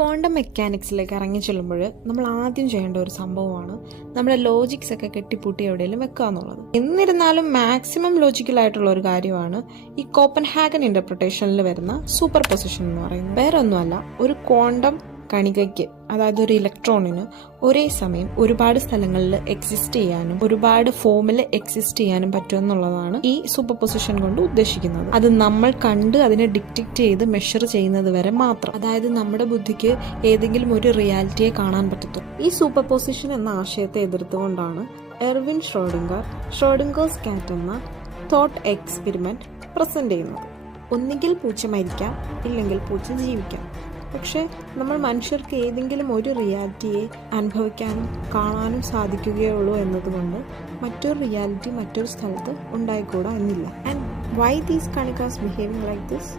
Quantum മെക്കാനിക്സിലേക്ക് ഇറങ്ങി ചെല്ലുമ്പോൾ നമ്മൾ ആദ്യം ചെയ്യേണ്ട ഒരു സംഭവമാണ് നമ്മുടെ ലോജിക്സ് ഒക്കെ കെട്ടിപ്പൂട്ടി എവിടെയെങ്കിലും വെക്കുക എന്നുള്ളത്. എന്നിരുന്നാലും മാക്സിമം ലോജിക്കലായിട്ടുള്ള ഒരു കാര്യമാണ് ഈ കോപ്പൻഹാഗൻ ഇന്റർപ്രിട്ടേഷനിൽ വരുന്ന സൂപ്പർ പൊസിഷൻ എന്ന് പറയുന്നത്. വേറെ ഒന്നുമല്ല, ഒരു ക്വാണ്ടം കണികയ്ക്ക്, അതായത് ഒരു ഇലക്ട്രോണിന് ഒരേ സമയം ഒരുപാട് സ്ഥലങ്ങളിൽ എക്സിസ്റ്റ് ചെയ്യാനും ഒരുപാട് ഫോമിൽ എക്സിസ്റ്റ് ചെയ്യാനും പറ്റുമെന്നുള്ളതാണ് ഈ സൂപ്പർ പൊസിഷൻ കൊണ്ട് ഉദ്ദേശിക്കുന്നത്. അത് നമ്മൾ കണ്ട് അതിനെ ഡിറ്റക്ട് ചെയ്ത് മെഷർ ചെയ്യുന്നത് വരെ മാത്രം. അതായത് നമ്മുടെ ബുദ്ധിക്ക് ഏതെങ്കിലും ഒരു റിയാലിറ്റിയെ കാണാൻ പറ്റത്തുള്ളൂ. ഈ സൂപ്പർ പൊസിഷൻ എന്ന ആശയത്തെ എതിർത്തുകൊണ്ടാണ് എർവിൻ ഷ്രോഡിംഗേഴ്സ് കാറ്റ് എന്ന തോട്ട് എക്സ്പെരിമെന്റ് പ്രസന്റ് ചെയ്യുന്നത്. ഒന്നുകിൽ പൂച്ച മരിക്കാം, ഇല്ലെങ്കിൽ പൂച്ച ജീവിക്കാം. പക്ഷേ നമ്മൾ മനുഷ്യർക്ക് ഏതെങ്കിലും ഒരു റിയാലിറ്റിയെ അനുഭവിക്കാനും കാണാനും സാധിക്കുകയുള്ളൂ എന്നതുകൊണ്ട് മറ്റൊരു റിയാലിറ്റി മറ്റൊരു സ്ഥലത്ത് ഉണ്ടായിക്കൂടാ എന്നില്ല. ആൻഡ് വൈ ദീസ് കണികാസ് ബിഹേവിംഗ് ലൈക്ക് ദിസ്?